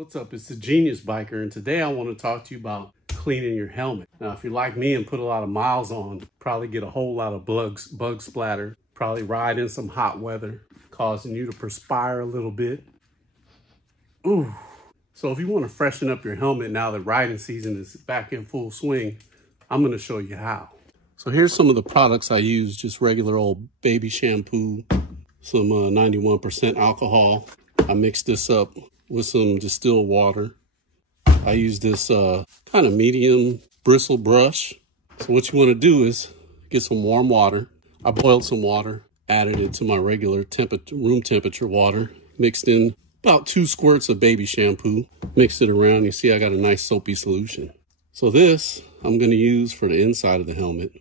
What's up? It's the Genius Biker, and today I want to talk to you about cleaning your helmet. Now, if you're like me and put a lot of miles on, probably get a whole lot of bug splatter, probably ride in some hot weather, causing you to perspire a little bit. Ooh. So if you want to freshen up your helmet now that riding season is back in full swing, I'm going to show you how. So here's some of the products I use, just regular old baby shampoo, some 91% alcohol. I mixed this up with some distilled water. I use this kind of medium bristle brush. So what you want to do is get some warm water. I boiled some water, added it to my regular room temperature water, mixed in about 2 squirts of baby shampoo, mixed it around. You see I got a nice soapy solution. So this I'm going to use for the inside of the helmet.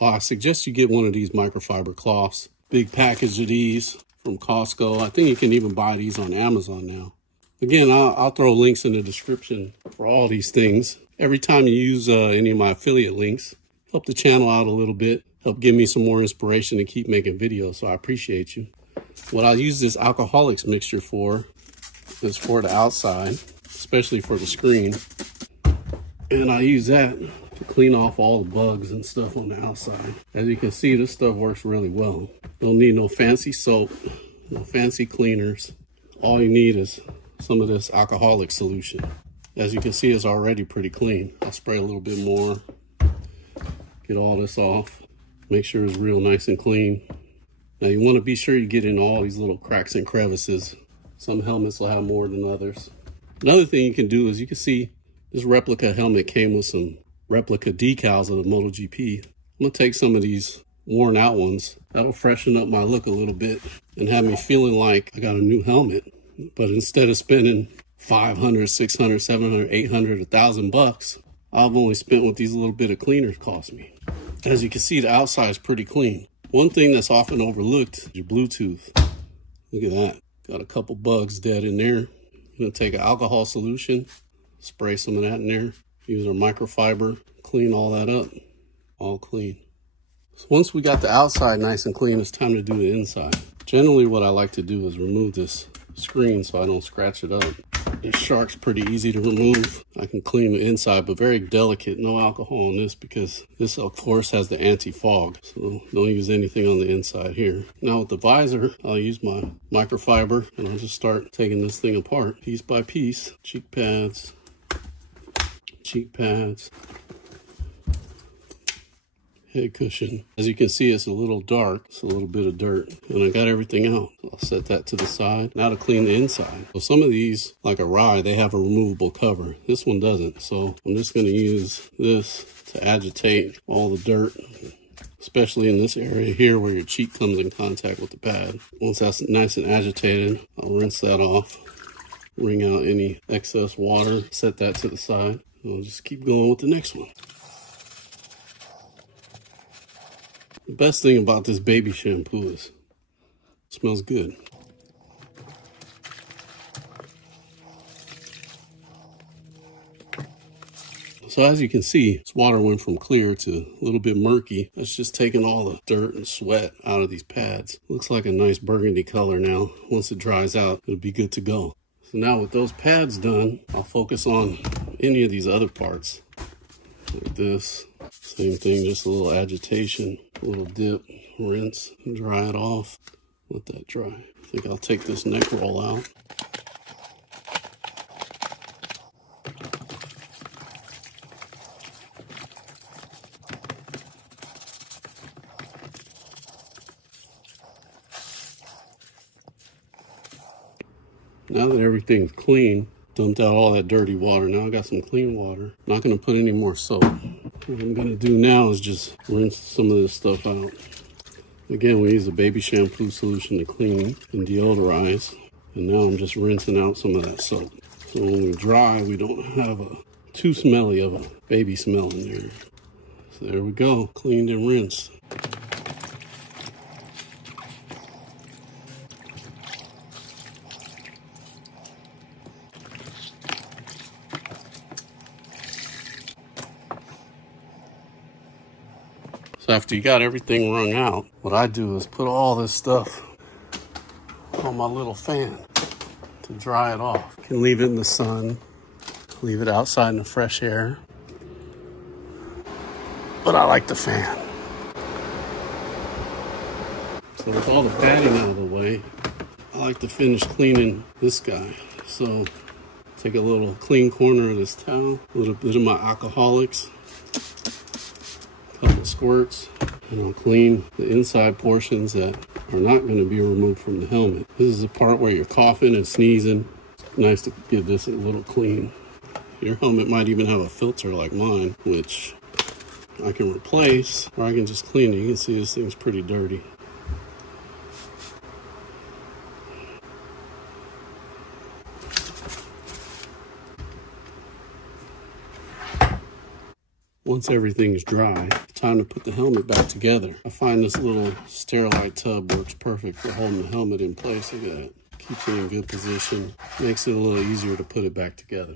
I suggest you get one of these microfiber cloths. Big package of these from Costco. I think you can even buy these on Amazon now. Again, I'll throw links in the description for all these things. Every time you use any of my affiliate links, help the channel out a little bit, help give me some more inspiration to keep making videos, so I appreciate you. What I use this alcoholics mixture for is for the outside, especially for the screen. And I use that to clean off all the bugs and stuff on the outside. As you can see, this stuff works really well. Don't need no fancy soap, no fancy cleaners. All you need is some of this alcoholic solution. As you can see, it's already pretty clean. I'll spray a little bit more, get all this off, make sure it's real nice and clean. Now you want to be sure you get in all these little cracks and crevices. Some helmets will have more than others. Another thing you can do is, you can see this replica helmet came with some replica decals of the MotoGP. I'm gonna take some of these worn out ones. That'll freshen up my look a little bit and have me feeling like I got a new helmet. But instead of spending $500, $600, $700, $800, $1,000, I've only spent what these little bit of cleaners cost me. As you can see, the outside is pretty clean. One thing that's often overlooked is your Bluetooth. Look at that. Got a couple bugs dead in there. I'm gonna take an alcohol solution, spray some of that in there, use our microfiber, clean all that up, all clean. So once we got the outside nice and clean, it's time to do the inside. Generally what I like to do is remove this screen so I don't scratch it up. This Shark's pretty easy to remove. I can clean the inside, but very delicate. No alcohol on this because this of course has the anti-fog, so don't use anything on the inside here. Now with the visor, I'll use my microfiber and I'll just start taking this thing apart piece by piece. Cheek pads, head cushion. As you can see, it's a little dark. It's a little bit of dirt. And I got everything out. I'll set that to the side. Now to clean the inside. So some of these, like Arai, they have a removable cover. This one doesn't. So I'm just going to use this to agitate all the dirt, especially in this area here where your cheek comes in contact with the pad. Once that's nice and agitated, I'll rinse that off, wring out any excess water, set that to the side. And I'll just keep going with the next one. The best thing about this baby shampoo is it smells good. So as you can see, this water went from clear to a little bit murky. That's just taking all the dirt and sweat out of these pads. Looks like a nice burgundy color now. Once it dries out, it'll be good to go. So now with those pads done, I'll focus on any of these other parts. Like this, same thing, just a little agitation, a little dip, rinse, and dry it off. Let that dry. I think I'll take this neck roll out. Now that everything's clean, dumped out all that dirty water. Now I got some clean water. Not gonna put any more soap. What I'm gonna do now is just rinse some of this stuff out. Again, we use a baby shampoo solution to clean and deodorize. And now I'm just rinsing out some of that soap. So when we dry, we don't have too smelly of a baby smell in there. So there we go, cleaned and rinsed. So after you got everything wrung out, what I do is put all this stuff on my little fan. to dry it off. You can leave it in the sun, leave it outside in the fresh air. But I like the fan. So with all the padding out of the way, I like to finish cleaning this guy. So take a little clean corner of this towel, a little bit of my alcoholics, a couple of squirts, and I'll clean the inside portions that are not going to be removed from the helmet. This is the part where you're coughing and sneezing. It's nice to give this a little clean. Your helmet might even have a filter like mine, which I can replace, or I can just clean it. You can see this thing's pretty dirty. Once everything's dry, time to put the helmet back together. I find this little Sterilite tub works perfect for holding the helmet in place. Look at that. Keeps it in good position. Makes it a little easier to put it back together.